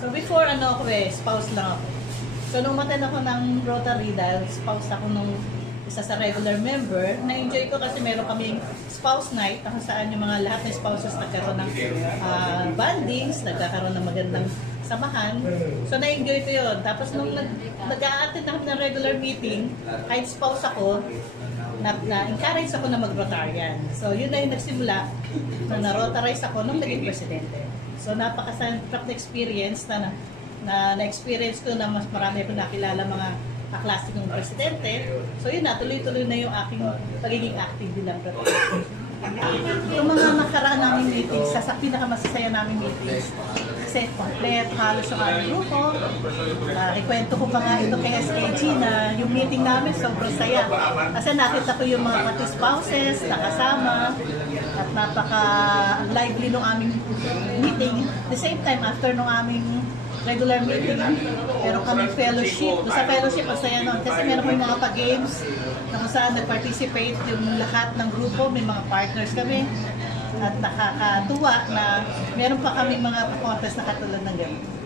So before ako spouse lang ako. So nung matan ako ng Rotary dahil spouse ako nung isa sa regular member, na-enjoy ko kasi meron kaming spouse night kung saan yung mga lahat ng spouses nagkaroon ng bandings, nagkakaroon ng magandang samahan. So na-enjoy ko yun. Tapos nung nag-a-attend ako ng regular meeting, kahit spouse ako, na-encourage ako na mag-Rotarian. So yun na yung nagsimula na na-Rotarize ako nung naging presidente. So napaka-sarap na experience na-experience ko na mas marami ko nakilala mga kaklase kong presidente. So yun na, tuloy-tuloy na yung aking pagiging active bilang presidente. Yung mga nakaraan namin meetings, sa pinakamasasaya namin meetings, kasi complete, halos yung aming grupo. Ikwento ko pa nga ito kay SKG na yung meeting namin sobrang saya. Kasi nakita ko yung mga pati spouses, nakasama, at napaka-lively nung aming meeting. At the same time, after nung aming regular meeting, meron kami fellowship. Sa fellowship, masaya nun. Kasi meron kami mga pa-games na kung saan nag-participate yung lahat ng grupo. May mga partners kami. At nakakatuwa na meron pa kami mga contest na katulad ng gano'n.